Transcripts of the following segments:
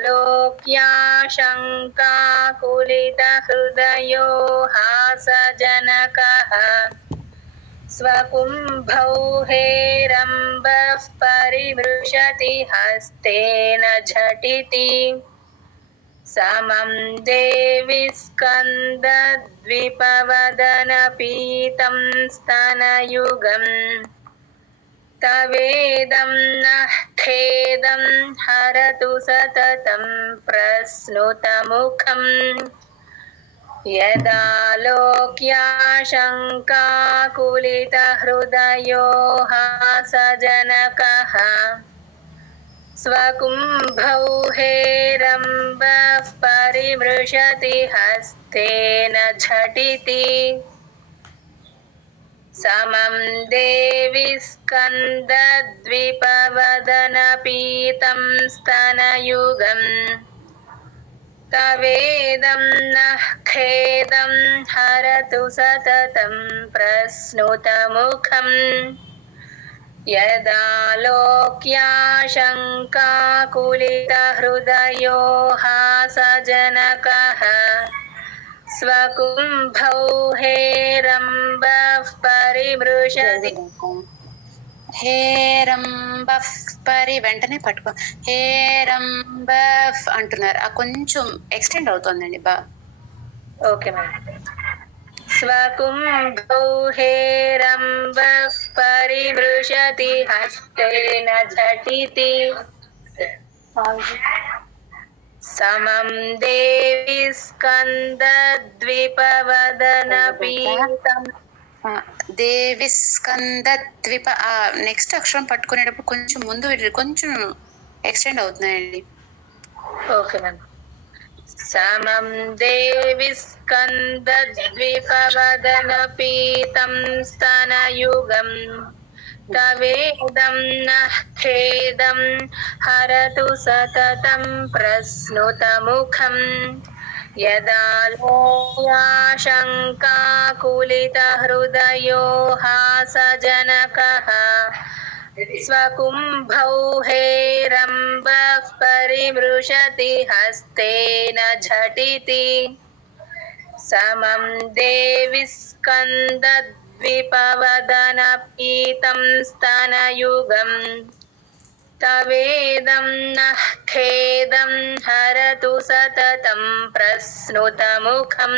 यदालोक्याशङ्काकुलितहृदयो हासजनकः स्वकुम्भौ हेरम्बः परिमृशति हस्तेन झटिति समं देवि स्कन्दद्विपवदनपीतं स्तनयुगम् तवेदं नः खेदं हरतु सततं प्रस्नुतमुखम् यदालोक्याशङ्काकुलितहृदयो हासजनकः स्वकुम्भौ हेरम्बः परिमृशति हस्तेन झटिति समं देवि स्कन्दद्विपवदनपीतं स्तनयुगम् तवेदं नः खेदं हरतु सततं प्रस्नुतमुखम् यदालोक्याशङ्काकुलितहृदयो हासजनकः स्वकुम्भौ हेरम्बः परिमृशति హేరంబఫ్ పరి వెంటనే పట్టుకో హేరంబఫ్ అంటున్నారు ఆ కొంచెం ఎక్స్టెండ్ అవుతుందండి బా ఓకే మేడం स्वकुम्भौ हेरम्बः परिमृशति हस्तेन झटिति समं देवि स्कन्दद्विपवदनपीतं దేవి స్కంద ద్విప ఆ నెక్స్ట్ అక్షరం పట్టుకునేటప్పుడు కొంచెం ముందు కొంచెం ఎక్స్టెండ్ అవుతున్నాయండి ఓకే మ్యామ్ समं देवि स्कन्दद्विपवदनपीतं स्तनयुगम् तवेदं नः खेदं हरतु सततं प्रस्नुतमुखम् यदालोक्याशङ्काकुलितहृदयो हासजनकः स्वकुम्भौ हेरम्बः परिमृशति हस्तेन झटिति समं देवि स्कन्दद्विपवदनपीतं स्तनयुगम् तवेदं नः खेदं हरतु सततं प्रस्नुतमुखम्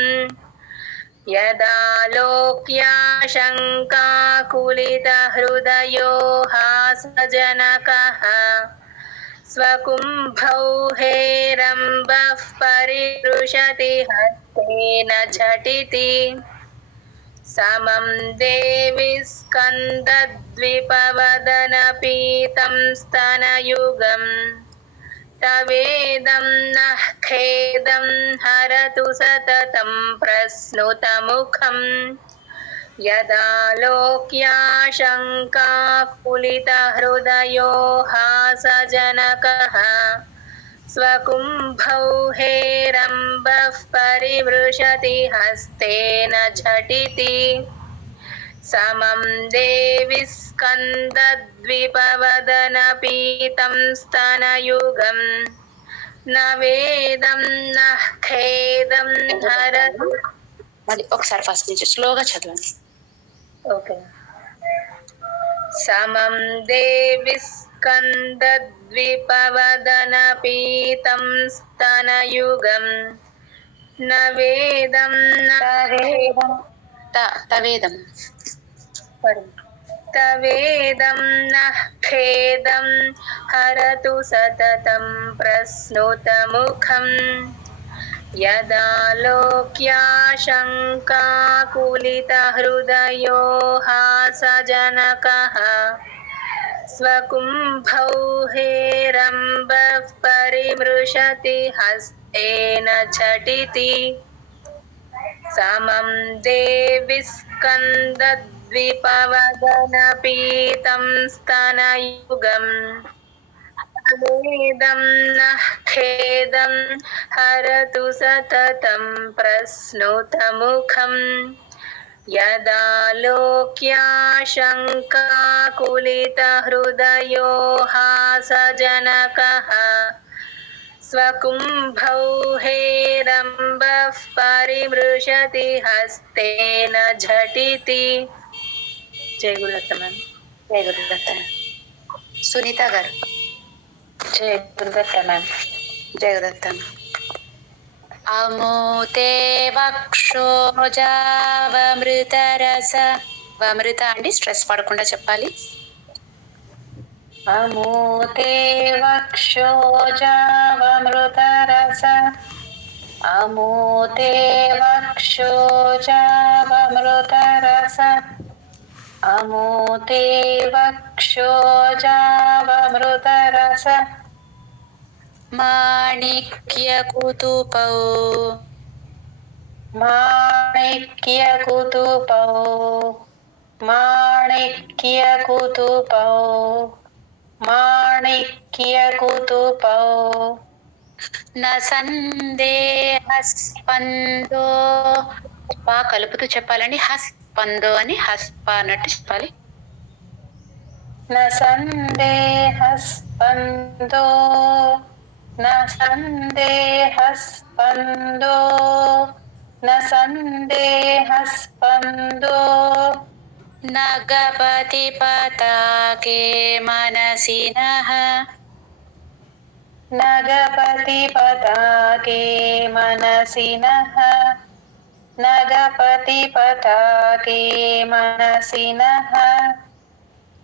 यदालोक्याशङ्काकुलितहृदयो हासजनकः स्वकुम्भौ हेरम्बः परिमृशति हस्तेन झटिति समं देवि स्कन्दद्विपवदनपीतं स्तनयुगम् तवेदं नः खेदं हरतु सततं प्रस्नुतमुखम् यदालोक्याशङ्काकुलितहृदयो हासजनकः स्वकुम्भौ हेरम्बः परिमृशति हस्तेन झटिति समं देवि स्कन्दद्विपवदनपीतं स्तनयुगम् नवेदं नः खेदं हरतु అది ఒకసారి ఫస్ట్ నుంచి స్లోగా చదవండి ఓకే समं देवि स्कन्दद्विपवदनपीतं स्तनयुगम् नवेदं తవేదం तवेदं नः खेदं हरतु सततं प्रस्नुतमुखम् यदालोक्याशङ्काकुलितहृदयो हासजनकः स्वकुम्भौ हेरम्बः परिमृशति हस्तेन झटिति समं देवि स्कन्दद्विपवदनपीतं स्तनयुगम् तवेदं नः खेदं हरतु सततं प्रस्नुतमुखम् यदालोक्याशङ्काकुलितहृदयो हासजनकः स्वकुम्भौ हेरम्बः परिमृशति हस्तेन झटिति. जय गुरुदत्त मैम. జయ గురుదత్త. సునీత గారు. जय गुरुदत्त मैम. జయ గురుదత్త. అమూతే వక్షోజావమృతరస. వమృత అండి, స్ట్రెస్ పడకుండా చెప్పాలి. అమూతే వక్షోజావమృతరస. అమూతే వక్షోజావమృతరస. అమూతే వక్షోజావమృతరస. మాణిక్యకుతుపౌ. మాణిక్యకుతుపౌ. మాణిక్యకుతుపౌ. మాణిక్యకుతుపౌ. న సందేహస్పందో. బాగా కలుపుతూ చెప్పాలండి. హస్పందో అని హస్ప అన్నట్టు చెప్పాలి. న సందేహస్పందో. న సందేహస్పందో. న సందేహస్పందో. నగపతి పతాకే మనసినః. నగపతి పతాకే మనసినః. నగపతి పతాకే మనసినః.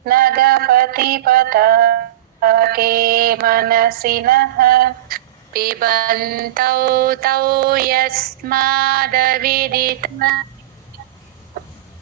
నగపతి పతాకే మనసినః. పిబంతౌ తౌ యస్మాదవిదిత